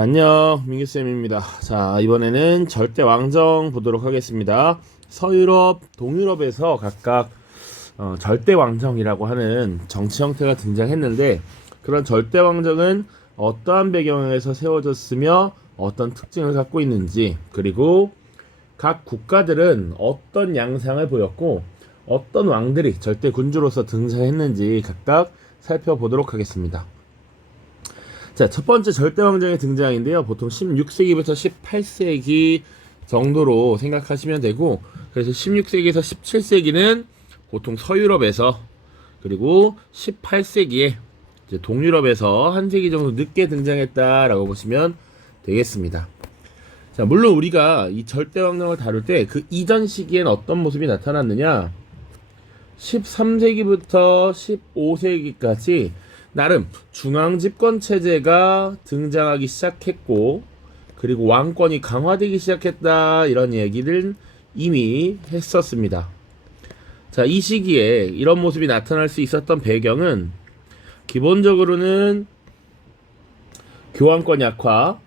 자, 안녕, 민규쌤입니다. 자, 이번에는 절대 왕정 보도록 하겠습니다. 서유럽, 동유럽에서 각각 절대 왕정이라고 하는 정치 형태가 등장했는데, 그런 절대 왕정은 어떠한 배경에서 세워졌으며 어떤 특징을 갖고 있는지, 그리고 각 국가들은 어떤 양상을 보였고 어떤 왕들이 절대 군주로서 등장했는지 각각 살펴보도록 하겠습니다. 자, 첫 번째 절대 왕정의 등장인데요. 보통 16세기부터 18세기 정도로 생각하시면 되고, 그래서 16세기에서 17세기는 보통 서유럽에서, 그리고 18세기에 이제 동유럽에서 한 세기 정도 늦게 등장했다라고 보시면 되겠습니다. 자, 물론 우리가 이 절대 왕정을 다룰 때 그 이전 시기엔 어떤 모습이 나타났느냐, 13세기부터 15세기까지 나름 중앙 집권 체제가 등장하기 시작했고, 그리고 왕권이 강화되기 시작했다, 이런 얘기를 이미 했었습니다. 자, 이 시기에 이런 모습이 나타날 수 있었던 배경은 기본적으로는 교황권 약화,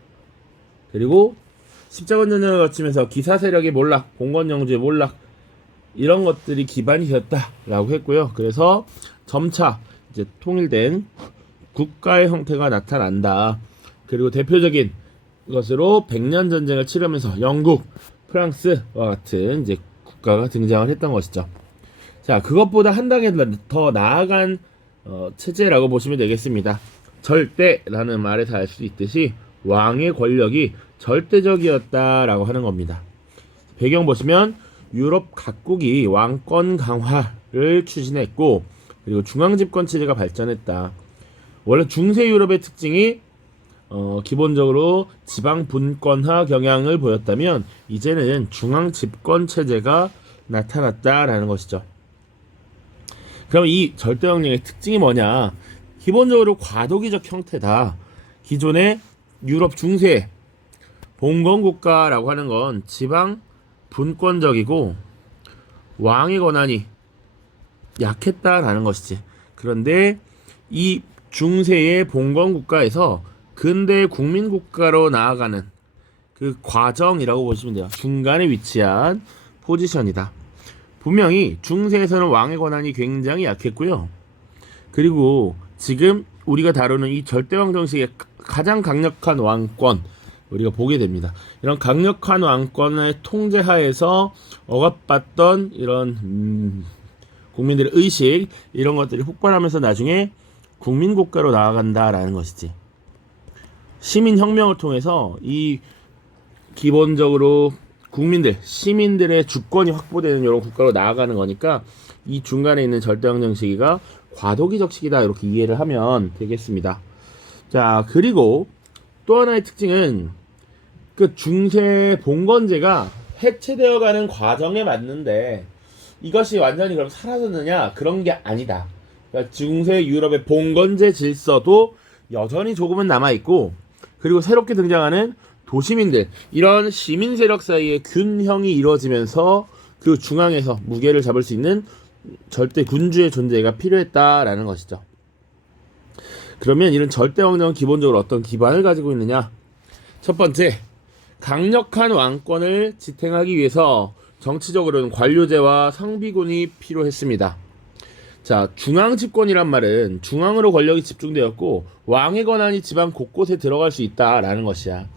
그리고 십자군 전쟁을 거치면서 기사 세력의 몰락, 봉건 영주의 몰락, 이런 것들이 기반이 되었다라고 했고요. 그래서 점차 이제 통일된 국가의 형태가 나타난다. 그리고 대표적인 것으로 백년 전쟁을 치르면서 영국, 프랑스와 같은 이제 국가가 등장을 했던 것이죠. 자, 그것보다 한 단계 더 나아간 체제라고 보시면 되겠습니다. 절대라는 말에서 알 수 있듯이 왕의 권력이 절대적이었다라고 하는 겁니다. 배경 보시면 유럽 각국이 왕권 강화를 추진했고, 그리고 중앙집권 체제가 발전했다. 원래 중세 유럽의 특징이 기본적으로 지방 분권화 경향을 보였다면, 이제는 중앙집권 체제가 나타났다라는 것이죠. 그럼 이 절대왕정의 특징이 뭐냐? 기본적으로 과도기적 형태다. 기존의 유럽 중세 봉건국가라고 하는 건 지방 분권적이고 왕의 권한이 약했다라는 것이지. 그런데 이 중세의 봉건국가에서 근대 국민국가로 나아가는 그 과정이라고 보시면 돼요. 중간에 위치한 포지션이다. 분명히 중세에서는 왕의 권한이 굉장히 약했고요. 그리고 지금 우리가 다루는 이 절대왕 정식의 가장 강력한 왕권, 우리가 보게 됩니다. 이런 강력한 왕권의 통제하에서 억압받던 이런 국민들의 의식, 이런 것들이 폭발하면서 나중에 국민국가로 나아간다라는 것이지. 시민혁명을 통해서 이 기본적으로 국민들, 시민들의 주권이 확보되는 이런 국가로 나아가는 거니까, 이 중간에 있는 절대왕정 시기가 과도기적 시기다, 이렇게 이해를 하면 되겠습니다. 자, 그리고 또 하나의 특징은 그 중세 봉건제가 해체되어가는 과정에 맞는데, 이것이 완전히 그럼 사라졌느냐? 그런 게 아니다. 그러니까 중세 유럽의 봉건제 질서도 여전히 조금은 남아있고, 그리고 새롭게 등장하는 도시민들, 이런 시민 세력 사이의 균형이 이루어지면서 그 중앙에서 무게를 잡을 수 있는 절대 군주의 존재가 필요했다라는 것이죠. 그러면 이런 절대 왕정은 기본적으로 어떤 기반을 가지고 있느냐? 첫 번째, 강력한 왕권을 지탱하기 위해서 정치적으로는 관료제와 상비군이 필요했습니다. 자, 중앙 집권이란 말은 중앙으로 권력이 집중되었고 왕의 권한이 지방 곳곳에 들어갈 수 있다라는 것이야.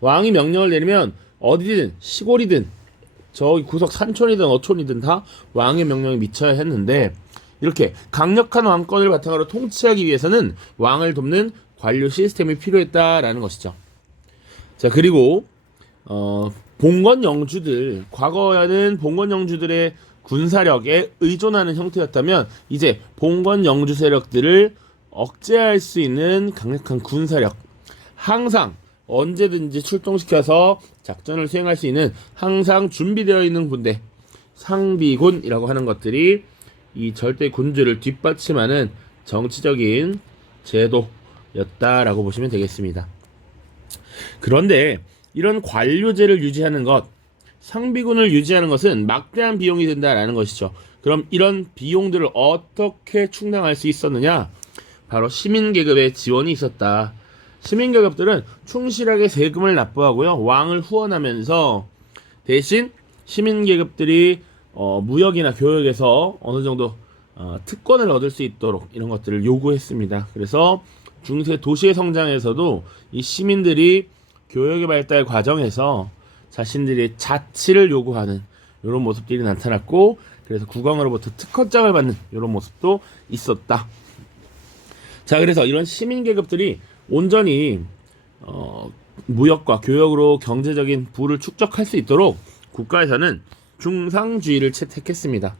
왕이 명령을 내리면 어디든 시골이든 저기 구석 산촌이든 어촌이든 다 왕의 명령에 미쳐야 했는데, 이렇게 강력한 왕권을 바탕으로 통치하기 위해서는 왕을 돕는 관료 시스템이 필요했다라는 것이죠. 자, 그리고 봉건 영주들, 과거에는 봉건 영주들의 군사력에 의존하는 형태였다면, 이제 봉건 영주 세력들을 억제할 수 있는 강력한 군사력, 항상 언제든지 출동시켜서 작전을 수행할 수 있는 항상 준비되어 있는 군대, 상비군이라고 하는 것들이 이 절대 군주를 뒷받침하는 정치적인 제도였다라고 보시면 되겠습니다. 그런데 이런 관료제를 유지하는 것, 상비군을 유지하는 것은 막대한 비용이 든다라는 것이죠. 그럼 이런 비용들을 어떻게 충당할 수 있었느냐? 바로 시민계급의 지원이 있었다. 시민계급들은 충실하게 세금을 납부하고요. 왕을 후원하면서 대신 시민계급들이 무역이나 교역에서 어느 정도 특권을 얻을 수 있도록 이런 것들을 요구했습니다. 그래서 중세 도시의 성장에서도 이 시민들이 교역의 발달 과정에서 자신들의 자치를 요구하는 이런 모습들이 나타났고, 그래서 국왕으로부터 특허장을 받는 이런 모습도 있었다. 자, 그래서 이런 시민계급들이 온전히 무역과 교역으로 경제적인 부를 축적할 수 있도록 국가에서는 중상주의를 채택했습니다.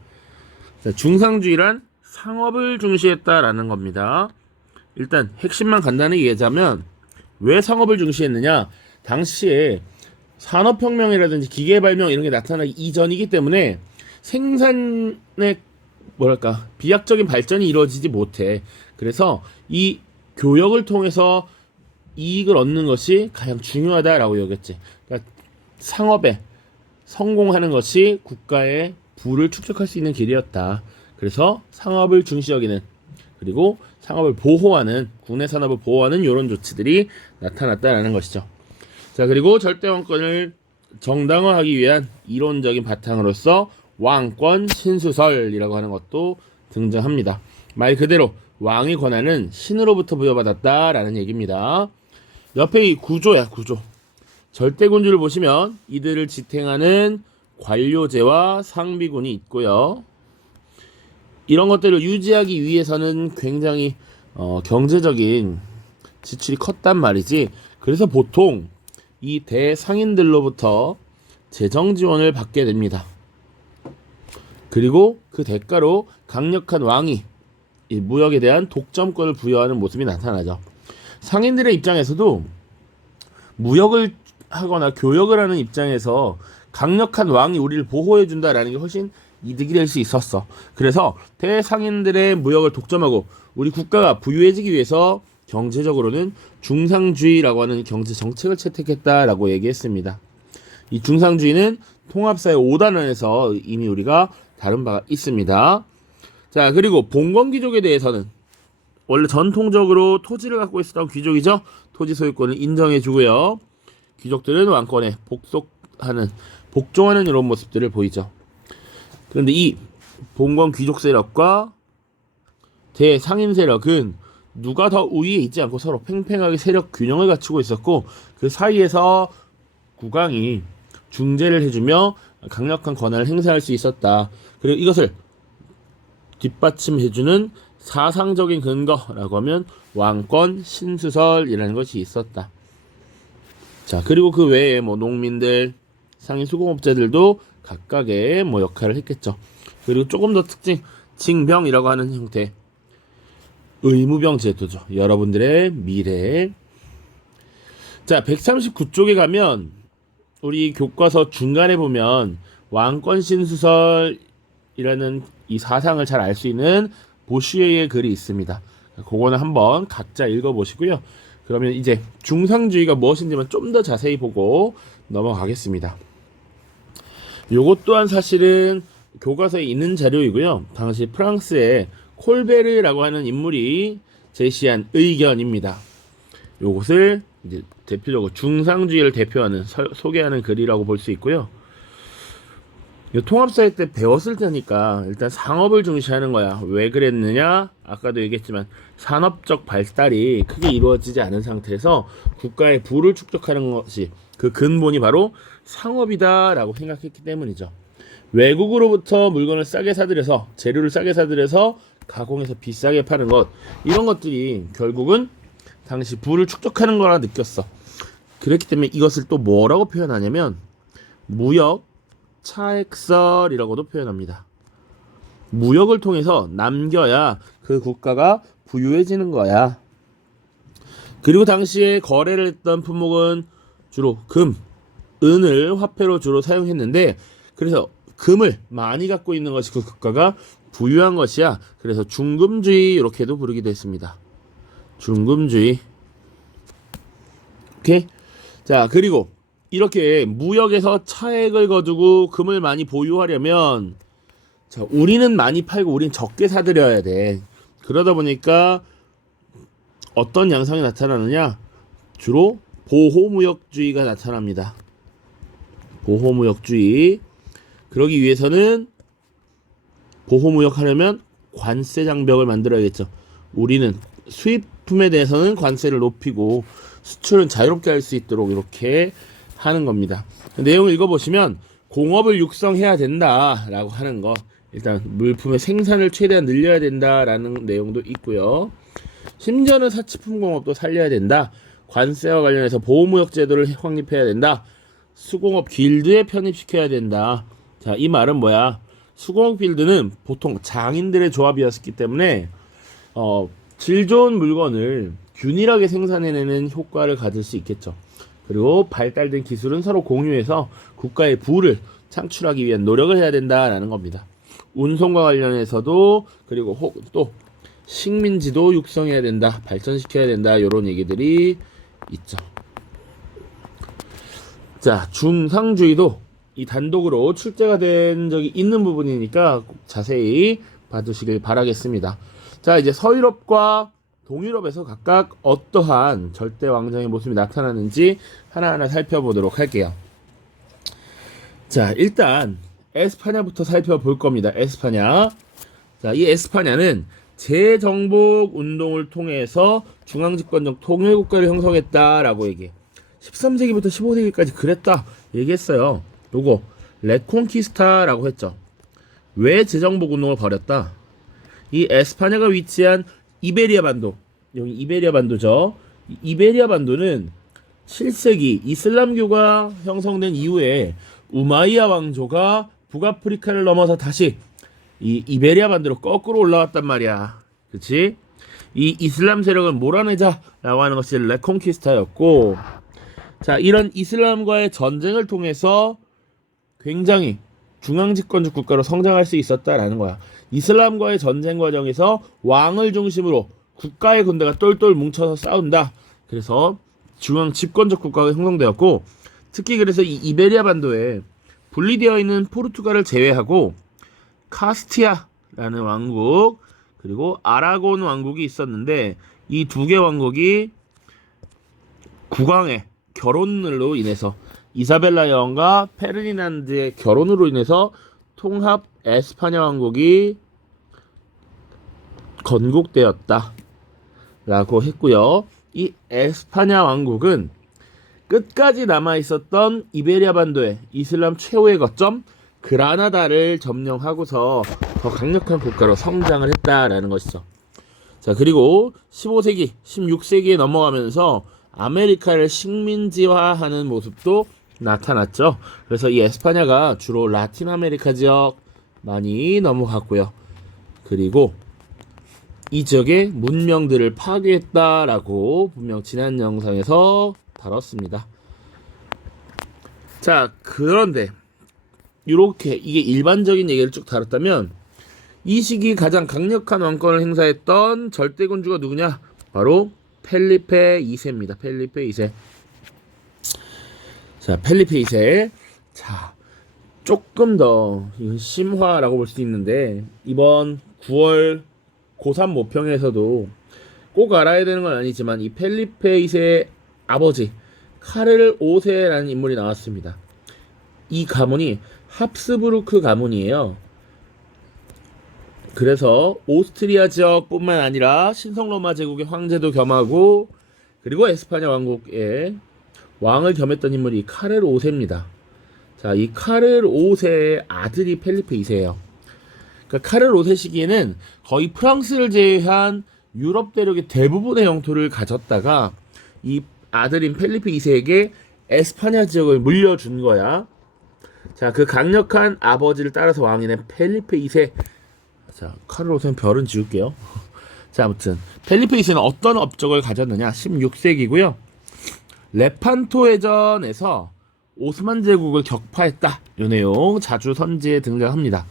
자, 중상주의란 상업을 중시했다라는 겁니다. 일단 핵심만 간단히 얘기하자면 왜 상업을 중시했느냐? 당시에 산업혁명이라든지 기계발명 이런 게 나타나기 이전이기 때문에 생산의 비약적인 발전이 이루어지지 못해. 그래서 이 교역을 통해서 이익을 얻는 것이 가장 중요하다라고 여겼지. 그러니까 상업에 성공하는 것이 국가의 부를 축적할 수 있는 길이었다. 그래서 상업을 중시 여기는, 그리고 상업을 보호하는, 국내 산업을 보호하는 이런 조치들이 나타났다라는 것이죠. 자, 그리고 절대왕권을 정당화하기 위한 이론적인 바탕으로서 왕권 신수설이라고 하는 것도 등장합니다. 말 그대로 왕의 권한은 신으로부터 부여받았다라는 얘기입니다. 옆에 이 구조야, 구조. 절대군주를 보시면 이들을 지탱하는 관료제와 상비군이 있고요. 이런 것들을 유지하기 위해서는 굉장히 경제적인 지출이 컸단 말이지. 그래서 보통 이 대상인들로부터 재정 지원을 받게 됩니다. 그리고 그 대가로 강력한 왕이 이 무역에 대한 독점권을 부여하는 모습이 나타나죠. 상인들의 입장에서도 무역을 하거나 교역을 하는 입장에서 강력한 왕이 우리를 보호해준다라는 게 훨씬 이득이 될 수 있었어. 그래서 대상인들의 무역을 독점하고 우리 국가가 부유해지기 위해서 경제적으로는 중상주의라고 하는 경제 정책을 채택했다라고 얘기했습니다. 이 중상주의는 통합사의 5단원에서 이미 우리가 다룬 바가 있습니다. 자, 그리고 봉건귀족에 대해서는 원래 전통적으로 토지를 갖고 있었던 귀족이죠. 토지 소유권을 인정해주고요. 귀족들은 왕권에 복종하는 이런 모습들을 보이죠. 그런데 이 봉건 귀족 세력과 대상인 세력은 누가 더 우위에 있지 않고 서로 팽팽하게 세력 균형을 갖추고 있었고, 그 사이에서 국왕이 중재를 해주며 강력한 권한을 행사할 수 있었다. 그리고 이것을 뒷받침해주는 사상적인 근거라고 하면 왕권 신수설이라는 것이 있었다. 자, 그리고 그 외에 농민들, 상인 수공업자들도 각각의 역할을 했겠죠. 그리고 조금 더 특징, 징병이라고 하는 형태, 의무병 제도죠. 여러분들의 미래. 자, 139쪽에 가면 우리 교과서 중간에 보면 왕권 신수설이라는 이 사상을 잘 알 수 있는 보슈에의 글이 있습니다. 그거는 한번 각자 읽어보시고요. 그러면 이제 중상주의가 무엇인지만 좀 더 자세히 보고 넘어가겠습니다. 요것 또한 사실은 교과서에 있는 자료이고요. 당시 프랑스의 콜베르라고 하는 인물이 제시한 의견입니다. 요것을 이제 대표적으로 중상주의를 대표하는 소개하는 글이라고 볼 수 있고요. 통합사회 때 배웠을 테니까 일단 상업을 중시하는 거야. 왜 그랬느냐? 아까도 얘기했지만 산업적 발달이 크게 이루어지지 않은 상태에서 국가의 부를 축적하는 것이 그 근본이 바로 상업이다라고 생각했기 때문이죠. 외국으로부터 물건을 싸게 사들여서, 재료를 싸게 사들여서 가공해서 비싸게 파는 것, 이런 것들이 결국은 당시 부를 축적하는 거라 느꼈어. 그렇기 때문에 이것을 또 뭐라고 표현하냐면 무역 차액설이라고도 표현합니다. 무역을 통해서 남겨야 그 국가가 부유해지는 거야. 그리고 당시에 거래를 했던 품목은 주로 금, 은을 화폐로 주로 사용했는데, 그래서 금을 많이 갖고 있는 것이 그 국가가 부유한 것이야. 그래서 중금주의 이렇게도 부르기도 했습니다. 중금주의. 오케이. 자, 그리고 이렇게 무역에서 차액을 거두고 금을 많이 보유하려면, 자, 우리는 많이 팔고 우리는 적게 사들여야 돼. 그러다 보니까 어떤 양상이 나타나느냐? 주로 보호무역주의가 나타납니다. 보호무역주의. 그러기 위해서는 보호무역하려면 관세 장벽을 만들어야겠죠. 우리는 수입품에 대해서는 관세를 높이고 수출은 자유롭게 할 수 있도록 이렇게 하는 겁니다. 내용을 읽어보시면 공업을 육성해야 된다라고 하는 거, 일단 물품의 생산을 최대한 늘려야 된다라는 내용도 있고요. 심지어는 사치품 공업도 살려야 된다. 관세와 관련해서 보호무역 제도를 확립해야 된다. 수공업 길드에 편입시켜야 된다. 자, 이 말은 뭐야? 수공업 길드는 보통 장인들의 조합이었기 때문에 질 좋은 물건을 균일하게 생산해내는 효과를 가질 수 있겠죠. 그리고 발달된 기술은 서로 공유해서 국가의 부를 창출하기 위한 노력을 해야 된다라는 겁니다. 운송과 관련해서도, 그리고 또 식민지도 육성해야 된다, 발전시켜야 된다, 이런 얘기들이 있죠. 자, 중상주의도 이 단독으로 출제가 된 적이 있는 부분이니까 꼭 자세히 봐두시길 바라겠습니다. 자, 이제 서유럽과 동유럽에서 각각 어떠한 절대 왕정의 모습이 나타나는지 하나하나 살펴보도록 할게요. 자, 일단 에스파냐부터 살펴볼 겁니다. 에스파냐. 자, 이 에스파냐는 재정복 운동을 통해서 중앙집권적 통일국가를 형성했다라고 얘기해. 13세기부터 15세기까지 그랬다 얘기했어요. 요거 레콘키스타라고 했죠. 왜 재정복 운동을 벌였다? 이 에스파냐가 위치한 이베리아 반도, 여기 이베리아 반도죠. 이베리아 반도는 7세기 이슬람교가 형성된 이후에 우마이야 왕조가 북아프리카를 넘어서 다시 이 이베리아 반도로 거꾸로 올라왔단 말이야. 그치? 이 이슬람 세력을 몰아내자라고 하는 것이 레콘키스타였고, 자, 이런 이슬람과의 전쟁을 통해서 굉장히 중앙집권적 국가로 성장할 수 있었다라는 거야. 이슬람과의 전쟁 과정에서 왕을 중심으로 국가의 군대가 똘똘 뭉쳐서 싸운다. 그래서 중앙집권적 국가가 형성되었고, 특히 그래서 이 이베리아 반도에 분리되어 있는 포르투갈을 제외하고 카스티아라는 왕국, 그리고 아라곤 왕국이 있었는데, 이 두 개 왕국이 국왕의 결혼으로 인해서, 이사벨라 여왕과 페르디난드의 결혼으로 인해서 통합 에스파냐 왕국이 건국되었다 라고 했고요. 이 에스파냐 왕국은 끝까지 남아있었던 이베리아 반도의 이슬람 최후의 거점 그라나다를 점령하고서 더 강력한 국가로 성장을 했다라는 것이죠. 자, 그리고 15세기, 16세기에 넘어가면서 아메리카를 식민지화하는 모습도 나타났죠. 그래서 이 에스파냐가 주로 라틴 아메리카 지역 많이 넘어갔고요. 그리고 이 지역의 문명들을 파괴했다라고 분명 지난 영상에서 다뤘습니다. 자, 그런데 이렇게 이게 일반적인 얘기를 쭉 다뤘다면, 이 시기 가장 강력한 왕권을 행사했던 절대군주가 누구냐? 바로 펠리페 2세입니다. 펠리페 2세. 자, 펠리페 2세. 자, 조금 더 이건 심화라고 볼 수 있는데, 이번 9월 고3 모평에서도 꼭 알아야 되는 건 아니지만 이 펠리페 2세의 아버지 카를 5세라는 인물이 나왔습니다. 이 가문이 합스부르크 가문이에요. 그래서 오스트리아 지역뿐만 아니라 신성로마 제국의 황제도 겸하고, 그리고 에스파냐 왕국의 왕을 겸했던 인물이 카를 5세입니다. 자, 이 카를 5세의 아들이 펠리페 2세예요. 그러니까 카를 5세 시기에는 거의 프랑스를 제외한 유럽 대륙의 대부분의 영토를 가졌다가 이 아들인 펠리페 2세에게 에스파냐 지역을 물려준 거야. 자, 그 강력한 아버지를 따라서 왕이 된 펠리페 2세. 자, 카를 5세는 별은 지울게요. 자, 아무튼 펠리페 2세는 어떤 업적을 가졌느냐? 16세기고요. 레판토 해전에서 오스만 제국을 격파했다. 이 내용 자주 선지에 등장합니다.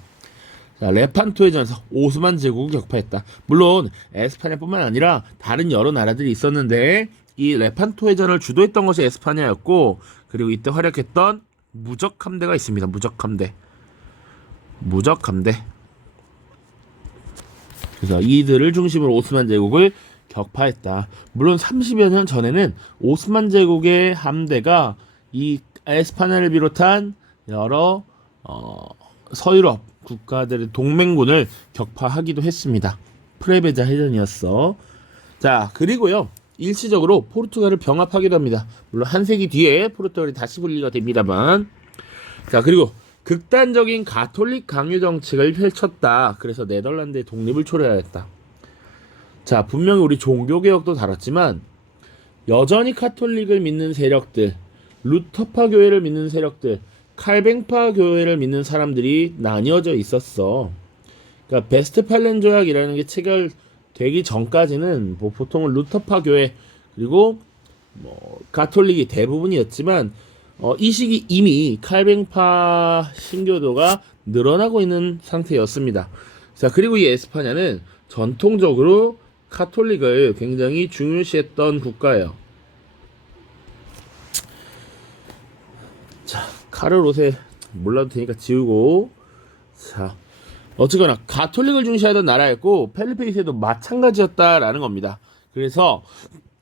자, 레판토 해전에서 오스만 제국을 격파했다. 물론 에스파냐뿐만 아니라 다른 여러 나라들이 있었는데 이 레판토 해전을 주도했던 것이 에스파냐였고, 그리고 이때 활약했던 무적 함대가 있습니다. 무적 함대. 그래서 이들을 중심으로 오스만 제국을 격파했다. 물론 30여 년 전에는 오스만 제국의 함대가 이 에스파냐를 비롯한 여러 서유럽 국가들의 동맹군을 격파하기도 했습니다. 프레베자 해전이었어. 자, 그리고요. 일시적으로 포르투갈을 병합하기도 합니다. 물론 한 세기 뒤에 포르투갈이 다시 분리가 됩니다만. 자, 그리고 극단적인 가톨릭 강요 정책을 펼쳤다. 그래서 네덜란드의 독립을 초래하였다. 자, 분명히 우리 종교개혁도 다뤘지만 여전히 카톨릭을 믿는 세력들, 루터파 교회를 믿는 세력들, 칼뱅파 교회를 믿는 사람들이 나뉘어져 있었어. 그러니까 베스트팔렌 조약이라는 게 체결되기 전까지는 뭐 보통은 루터파 교회 그리고 뭐 가톨릭이 대부분이었지만 이 시기 이미 칼뱅파 신교도가 늘어나고 있는 상태였습니다. 자, 그리고 이 에스파냐는 전통적으로 카톨릭을 굉장히 중요시했던 국가예요. 자, 칼을 옷에 몰라도 되니까 지우고. 자, 어쨌거나 가톨릭을 중시하던 나라였고 펠리페 2세도 마찬가지였다라는 겁니다. 그래서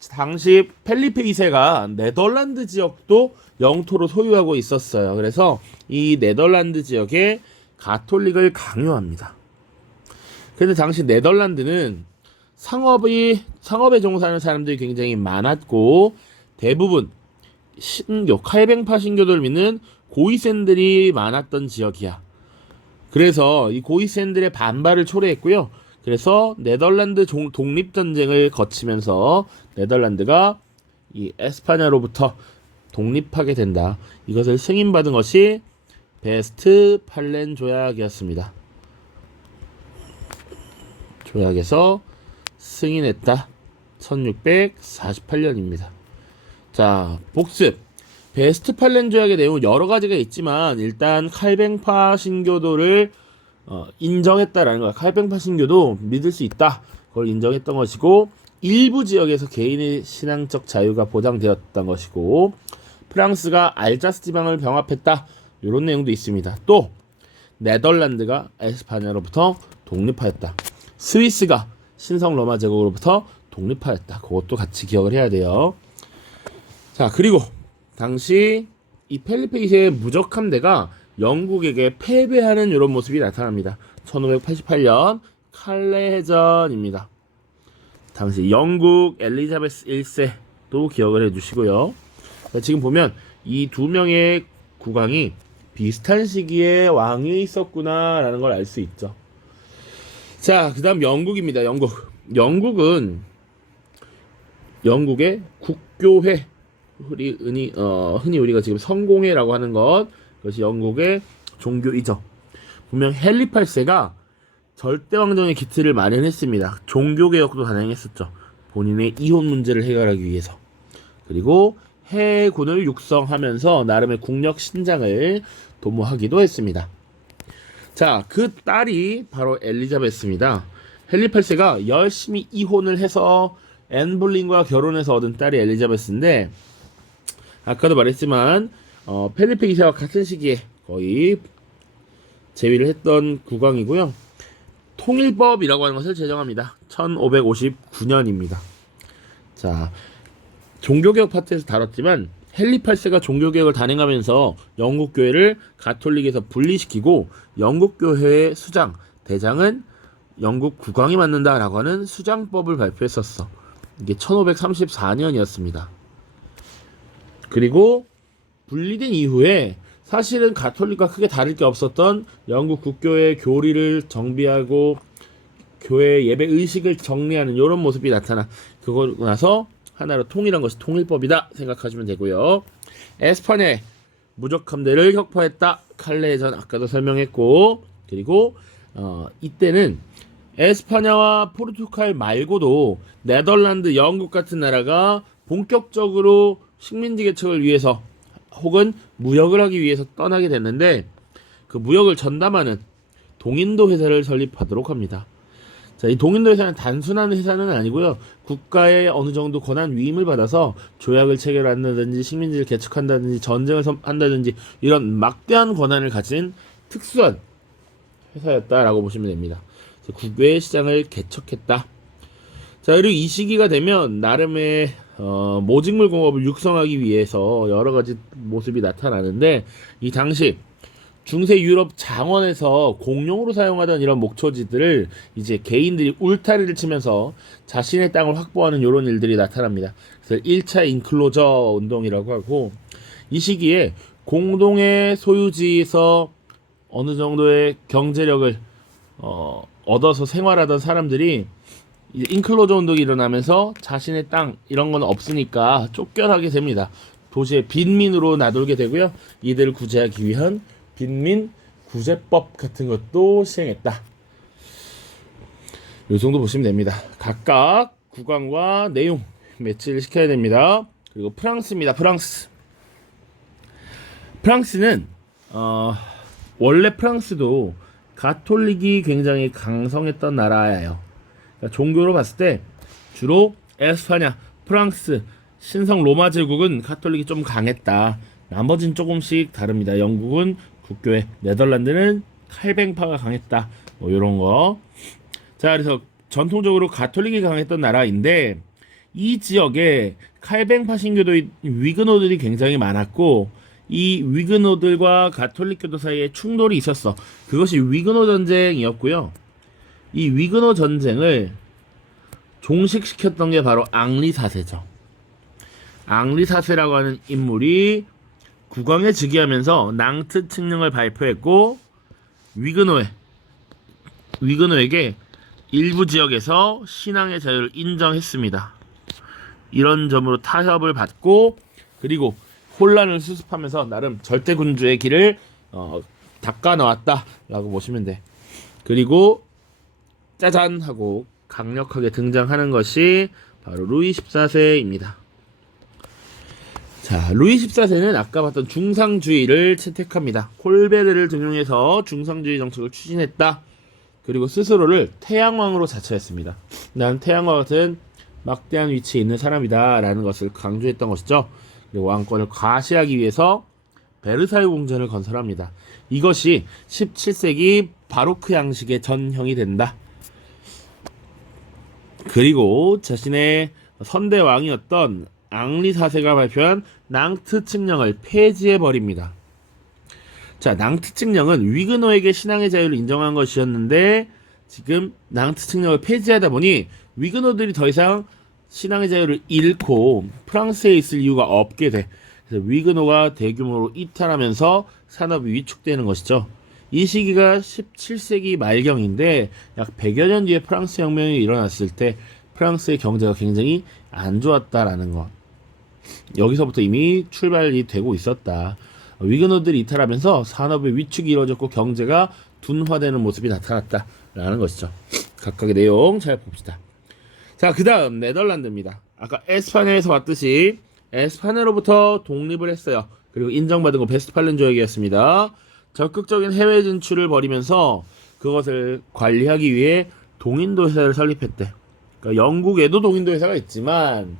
당시 펠리페 2세가 네덜란드 지역도 영토로 소유하고 있었어요. 그래서 이 네덜란드 지역에 가톨릭을 강요합니다. 근데 당시 네덜란드는 상업에 종사하는 사람들이 굉장히 많았고 대부분 신교, 칼뱅파 신교도를 믿는 고위센들이 많았던 지역이야. 그래서 이 고위센들의 반발을 초래했고요. 그래서 네덜란드 독립전쟁을 거치면서 네덜란드가 이 에스파냐로부터 독립하게 된다. 이것을 승인받은 것이 베스트팔렌 조약이었습니다. 조약에서 승인했다. 1648년입니다. 자, 복습. 베스트팔렌 조약의 내용은 여러 가지가 있지만 일단 칼뱅파 신교도를 인정했다라는 거야. 칼뱅파 신교도 믿을 수 있다. 그걸 인정했던 것이고 일부 지역에서 개인의 신앙적 자유가 보장되었던 것이고 프랑스가 알자스 지방을 병합했다. 이런 내용도 있습니다. 또 네덜란드가 에스파냐로부터 독립하였다. 스위스가 신성 로마 제국으로부터 독립하였다. 그것도 같이 기억을 해야 돼요. 자, 그리고 당시 이 펠리페 2세의 무적함대가 영국에게 패배하는 이런 모습이 나타납니다. 1588년 칼레 해전입니다. 당시 영국 엘리자베스 1세도 기억을 해주시고요. 자, 지금 보면 이 두 명의 국왕이 비슷한 시기에 왕이 있었구나 라는 걸 알 수 있죠. 자, 그 다음 영국입니다. 영국은 영국의 국교회, 흔히 우리가 지금 성공회라고 하는 그것이 영국의 종교이죠. 분명 헨리 8세가 절대왕정의 기틀을 마련했습니다. 종교개혁도 단행했었죠. 본인의 이혼 문제를 해결하기 위해서. 그리고 해군을 육성하면서 나름의 국력 신장을 도모하기도 했습니다. 자, 그 딸이 바로 엘리자베스입니다. 헨리 8세가 열심히 이혼을 해서 앤 볼린과 결혼해서 얻은 딸이 엘리자베스인데 아까도 말했지만 펠리페 2세와 같은 시기에 거의 재위를 했던 국왕이고요. 통일법이라고 하는 것을 제정합니다. 1559년입니다. 자, 종교개혁 파트에서 다뤘지만 헨리 8세가 종교개혁을 단행하면서 영국 교회를 가톨릭에서 분리시키고 영국 교회의 수장, 대장은 영국 국왕이 맡는다라고 하는 수장법을 발표했었어. 이게 1534년이었습니다. 그리고 분리된 이후에 사실은 가톨릭과 크게 다를 게 없었던 영국 국교의 교리를 정비하고 교회 예배 의식을 정리하는 이런 모습이 나타나 그거 나서 하나로 통일한 것이 통일법이다 생각하시면 되고요. 에스파냐의 무적함대를 격파했다. 칼레전 아까도 설명했고 그리고 이때는 에스파냐와 포르투갈 말고도 네덜란드, 영국 같은 나라가 본격적으로 식민지 개척을 위해서 혹은 무역을 하기 위해서 떠나게 됐는데 그 무역을 전담하는 동인도 회사를 설립하도록 합니다. 자, 이 동인도 회사는 단순한 회사는 아니고요. 국가의 어느 정도 권한 위임을 받아서 조약을 체결한다든지 식민지를 개척한다든지 전쟁을 한다든지 이런 막대한 권한을 가진 특수한 회사였다라고 보시면 됩니다. 국외 시장을 개척했다. 자, 그리고 이 시기가 되면 나름의 모직물 공업을 육성하기 위해서 여러 가지 모습이 나타나는데, 이 당시 중세 유럽 장원에서 공용으로 사용하던 이런 목초지들을 이제 개인들이 울타리를 치면서 자신의 땅을 확보하는 이런 일들이 나타납니다. 그래서 1차 인클로저 운동이라고 하고, 이 시기에 공동의 소유지에서 어느 정도의 경제력을 얻어서 생활하던 사람들이 이제 인클로저 운동이 일어나면서 자신의 땅 이런 건 없으니까 쫓겨나게 됩니다. 도시의 빈민으로 나돌게 되고요. 이들을 구제하기 위한 빈민 구제법 같은 것도 시행했다. 이 정도 보시면 됩니다. 각각 구간과 내용 매치를 시켜야 됩니다. 그리고 프랑스입니다. 프랑스는 원래 프랑스도 가톨릭이 굉장히 강성했던 나라예요. 그러니까 종교로 봤을 때 주로 에스파냐, 프랑스, 신성 로마 제국은 가톨릭이 좀 강했다. 나머지는 조금씩 다릅니다. 영국은 국교회, 네덜란드는 칼뱅파가 강했다. 뭐 이런 거. 자, 그래서 전통적으로 가톨릭이 강했던 나라인데 이 지역에 칼뱅파 신교도인 위그노들이 굉장히 많았고, 이 위그노들과 가톨릭교도 사이에 충돌이 있었어. 그것이 위그노 전쟁이었고요. 이 위그노 전쟁을 종식시켰던 게 바로 앙리 4세죠. 앙리 4세라고 하는 인물이 국왕에 즉위하면서 낭트 칙령을 발표했고, 위그노에게 일부 지역에서 신앙의 자유를 인정했습니다. 이런 점으로 타협을 받고, 그리고 혼란을 수습하면서 나름 절대군주의 길을 닦아 나왔다라고 보시면 돼. 그리고 짜잔 하고 강력하게 등장하는 것이 바로 루이 14세입니다. 자, 루이 14세는 아까 봤던 중상주의를 채택합니다. 콜베르를 등용해서 중상주의 정책을 추진했다. 그리고 스스로를 태양왕으로 자처했습니다. 난 태양과 같은 막대한 위치에 있는 사람이다 라는 것을 강조했던 것이죠. 그리고 왕권을 과시하기 위해서 베르사유 궁전을 건설합니다. 이것이 17세기 바로크 양식의 전형이 된다. 그리고 자신의 선대 왕이었던 앙리 4세가 발표한 낭트 칙령을 폐지해버립니다. 자, 낭트 칙령은 위그노에게 신앙의 자유를 인정한 것이었는데, 지금 낭트 칙령을 폐지하다 보니 위그노들이 더 이상 신앙의 자유를 잃고 프랑스에 있을 이유가 없게 돼. 그래서 위그노가 대규모로 이탈하면서 산업이 위축되는 것이죠. 이 시기가 17세기 말경인데 약 100여 년 뒤에 프랑스 혁명이 일어났을 때 프랑스의 경제가 굉장히 안 좋았다라는 것. 여기서부터 이미 출발이 되고 있었다. 위그노들이 이탈하면서 산업의 위축이 이루어졌고 경제가 둔화되는 모습이 나타났다라는 것이죠. 각각의 내용 잘 봅시다. 자, 그 다음 네덜란드입니다. 아까 에스파냐에서 봤듯이 에스파냐로부터 독립을 했어요. 그리고 인정받은 건 베스트팔렌 조약이었습니다. 적극적인 해외 진출을 벌이면서 그것을 관리하기 위해 동인도 회사를 설립했대. 그러니까 영국에도 동인도 회사가 있지만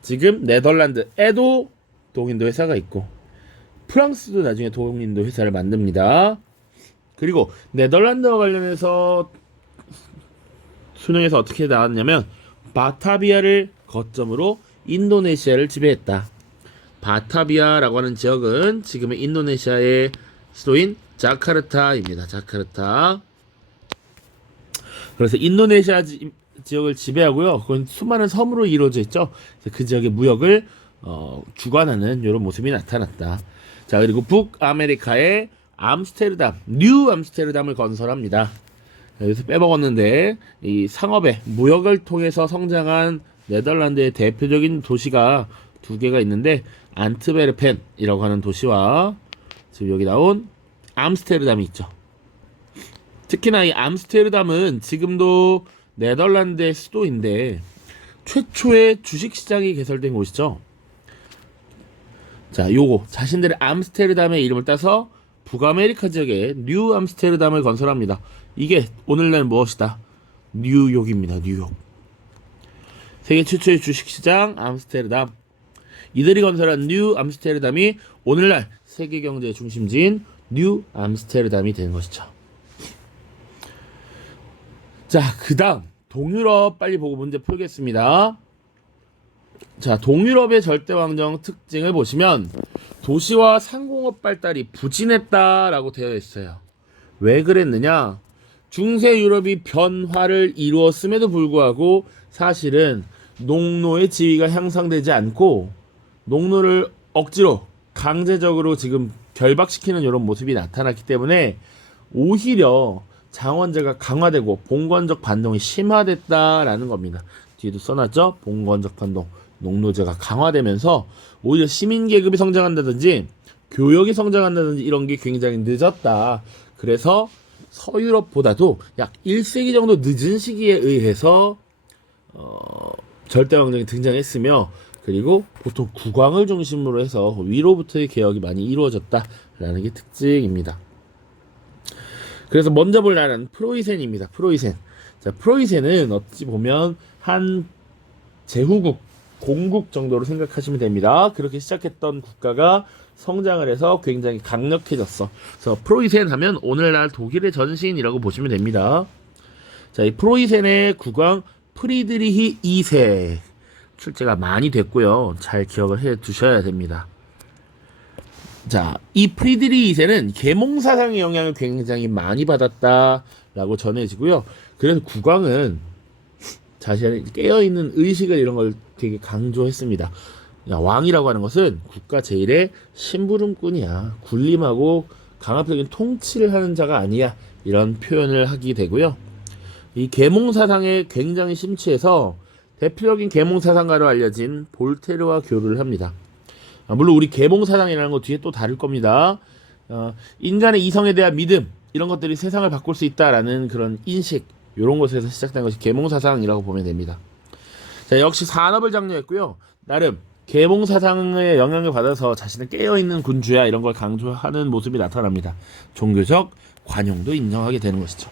지금 네덜란드에도 동인도 회사가 있고 프랑스도 나중에 동인도 회사를 만듭니다. 그리고 네덜란드와 관련해서 수능에서 어떻게 나왔냐면 바타비아를 거점으로 인도네시아를 지배했다. 바타비아라고 하는 지역은 지금의 인도네시아의 수도인 자카르타입니다. 자카르타. 그래서 인도네시아 지역을 지배하고요. 그건 수많은 섬으로 이루어져 있죠. 그 지역의 무역을 주관하는 이런 모습이 나타났다. 자, 그리고 북아메리카의 암스테르담, 뉴 암스테르담을 건설합니다. 여기서 빼먹었는데 이 상업의 무역을 통해서 성장한 네덜란드의 대표적인 도시가 두 개가 있는데 안트베르펜이라고 하는 도시와 지금 여기 나온 암스테르담이 있죠. 특히나 이 암스테르담은 지금도 네덜란드의 수도인데 최초의 주식시장이 개설된 곳이죠. 자, 요거 자신들의 암스테르담의 이름을 따서 북아메리카 지역에 뉴 암스테르담을 건설합니다. 이게 오늘날 무엇이다? 뉴욕입니다. 뉴욕. 세계 최초의 주식시장 암스테르담. 이들이 건설한 뉴 암스테르담이 오늘날 세계 경제의 중심지인 뉴 암스테르담이 되는 것이죠. 자, 그 다음 동유럽 빨리 보고 문제 풀겠습니다. 자, 동유럽의 절대왕정 특징을 보시면 도시와 상공업 발달이 부진했다라고 되어 있어요. 왜 그랬느냐? 중세 유럽이 변화를 이루었음에도 불구하고 사실은 농노의 지위가 향상되지 않고 농노를 억지로 강제적으로 지금 결박시키는 이런 모습이 나타났기 때문에 오히려 장원제가 강화되고 봉건적 반동이 심화됐다라는 겁니다. 뒤에도 써놨죠? 봉건적 반동, 농노제가 강화되면서 오히려 시민계급이 성장한다든지 교역이 성장한다든지 이런 게 굉장히 늦었다. 그래서 서유럽보다도 약 1세기 정도 늦은 시기에 의해서 절대왕정이 등장했으며, 그리고 보통 국왕을 중심으로 해서 위로부터의 개혁이 많이 이루어졌다라는 게 특징입니다. 그래서 먼저 볼 나라는 프로이센입니다. 프로이센. 자, 프로이센은 어찌 보면 한 제후국, 공국 정도로 생각하시면 됩니다. 그렇게 시작했던 국가가 성장을 해서 굉장히 강력해졌어. 그래서 프로이센 하면 오늘날 독일의 전신이라고 보시면 됩니다. 자, 이 프로이센의 국왕 프리드리히 2세 출제가 많이 됐고요. 잘 기억을 해 두셔야 됩니다. 자, 이 프리드리히 2세는 계몽사상의 영향을 굉장히 많이 받았다라고 전해지고요. 그래서 국왕은 자신의 깨어있는 의식을 이런 걸 되게 강조했습니다. 야, 왕이라고 하는 것은 국가 제일의 심부름꾼이야. 군림하고 강압적인 통치를 하는 자가 아니야. 이런 표현을 하게 되고요. 이 계몽사상에 굉장히 심취해서 대표적인 계몽사상가로 알려진 볼테르와 교류를 합니다. 물론 우리 계몽사상이라는 거 뒤에 또 다룰 겁니다. 인간의 이성에 대한 믿음, 이런 것들이 세상을 바꿀 수 있다라는 그런 인식, 이런 것에서 시작된 것이 계몽사상이라고 보면 됩니다. 자, 역시 산업을 장려했고요. 나름 계몽사상의 영향을 받아서 자신은 깨어있는 군주야, 이런 걸 강조하는 모습이 나타납니다. 종교적 관용도 인정하게 되는 것이죠.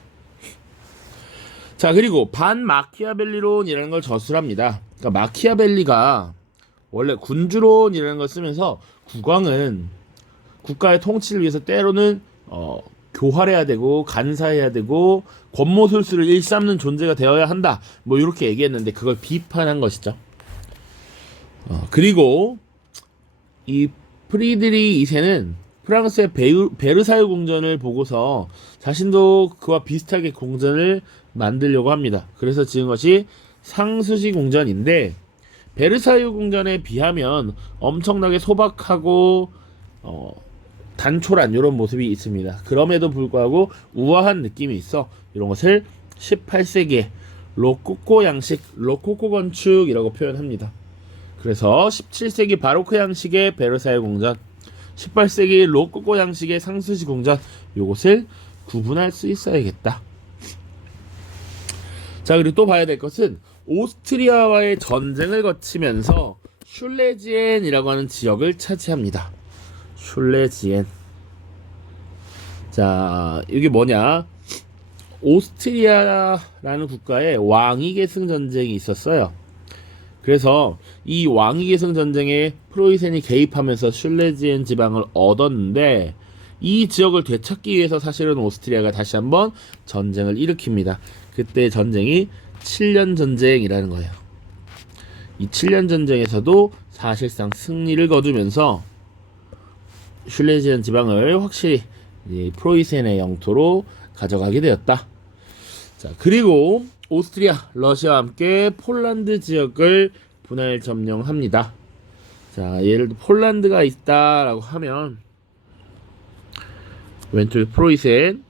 자, 그리고 반마키아벨리론이라는 걸 저술합니다. 그러니까 마키아벨리가 원래 군주론이라는 걸 쓰면서 국왕은 국가의 통치를 위해서 때로는 교활해야 되고 간사해야 되고 권모술수를 일삼는 존재가 되어야 한다, 뭐 이렇게 얘기했는데 그걸 비판한 것이죠. 그리고 이 프리드리 2세는 프랑스의 베르사유 궁전을 보고서 자신도 그와 비슷하게 궁전을 만들려고 합니다. 그래서 지은 것이 상수시 궁전인데, 베르사유 궁전에 비하면 엄청나게 소박하고 단촐한 이런 모습이 있습니다. 그럼에도 불구하고 우아한 느낌이 있어 이런 것을 18세기의 로코코 양식, 로코코 건축이라고 표현합니다. 그래서 17세기 바로크 양식의 베르사유 궁전, 18세기 로코코 양식의 상수시 궁전, 요것을 구분할 수 있어야겠다. 자, 그리고 또 봐야 될 것은 오스트리아와의 전쟁을 거치면서 슐레지엔이라고 하는 지역을 차지합니다. 슐레지엔. 자, 이게 뭐냐? 오스트리아라는 국가에 왕위계승 전쟁이 있었어요. 그래서 이 왕위계승 전쟁에 프로이센이 개입하면서 슐레지엔 지방을 얻었는데, 이 지역을 되찾기 위해서 사실은 오스트리아가 다시 한번 전쟁을 일으킵니다. 그때 전쟁이 7년 전쟁이라는 거예요. 이 7년 전쟁에서도 사실상 승리를 거두면서 슐레지엔 지방을 확실히 프로이센의 영토로 가져가게 되었다. 자, 그리고 오스트리아, 러시아와 함께 폴란드 지역을 분할 점령합니다. 자, 예를 들어 폴란드가 있다라고 하면 왼쪽에 프로이센,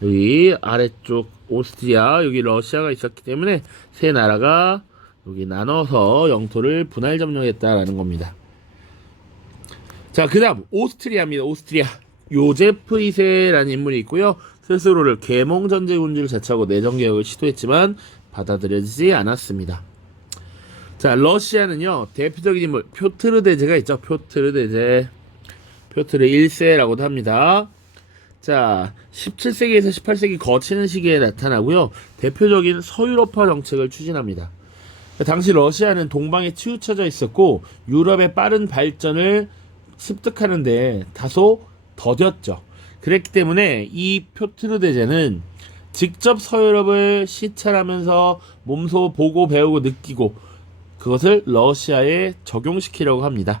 여기 아래쪽 오스트리아, 여기 러시아가 있었기 때문에 세 나라가 여기 나눠서 영토를 분할 점령했다라는 겁니다. 자, 그 다음 오스트리아입니다. 오스트리아. 요제프 2세라는 인물이 있고요. 스스로를 계몽전제 군주를 자처하고 내정개혁을 시도했지만 받아들여지지 않았습니다. 자, 러시아는요, 대표적인 인물 표트르 대제가 있죠. 표트르 대제, 표트르 1세라고도 합니다. 자, 17세기에서 18세기 거치는 시기에 나타나고요. 대표적인 서유럽화 정책을 추진합니다. 당시 러시아는 동방에 치우쳐져 있었고 유럽의 빠른 발전을 습득하는데 다소 더뎠죠. 그랬기 때문에 이 표트르 대제는 직접 서유럽을 시찰하면서 몸소 보고 배우고 느끼고 그것을 러시아에 적용시키려고 합니다.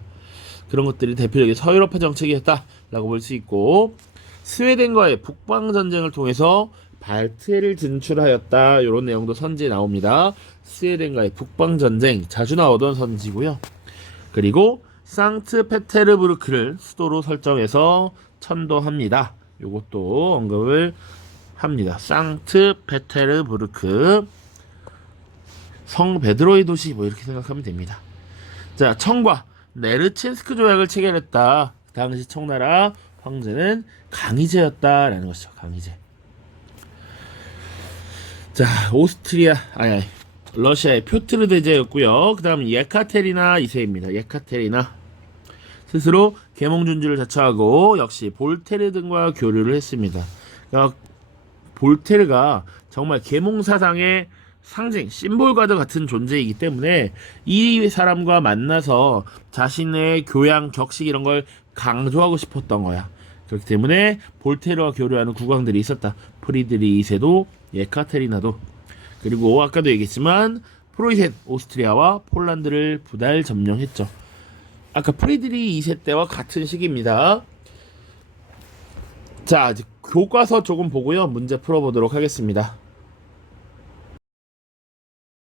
그런 것들이 대표적인 서유럽화 정책이었다라고 볼 수 있고, 스웨덴과의 북방 전쟁을 통해서 발트해를 진출하였다. 이런 내용도 선지에 나옵니다. 스웨덴과의 북방 전쟁 자주 나오던 선지고요. 그리고 상트페테르부르크를 수도로 설정해서 천도합니다. 이것도 언급을 합니다. 상트페테르부르크, 성 베드로의 도시 뭐 이렇게 생각하면 됩니다. 자, 청과 네르친스크 조약을 체결했다. 당시 청나라 황제는 강희제였다라는 것이죠. 강희제. 자, 러시아의 표트르 대제였고요. 그 다음 예카테리나 2세입니다. 예카테리나 스스로 계몽준주를 자처하고 역시 볼테르 등과 교류를 했습니다. 그러니까 볼테르가 정말 계몽사상의 상징, 심볼과도 같은 존재이기 때문에 이 사람과 만나서 자신의 교양, 격식 이런 걸 강조하고 싶었던 거야. 그렇기 때문에 볼테르와 교류하는 국왕들이 있었다. 프리드리 2세도 예카테리나도. 그리고 아까도 얘기했지만 프로이센, 오스트리아와 폴란드를 분할 점령했죠. 아까 프리드리 2세 때와 같은 시기입니다. 자, 이제 교과서 조금 보고요. 문제 풀어보도록 하겠습니다.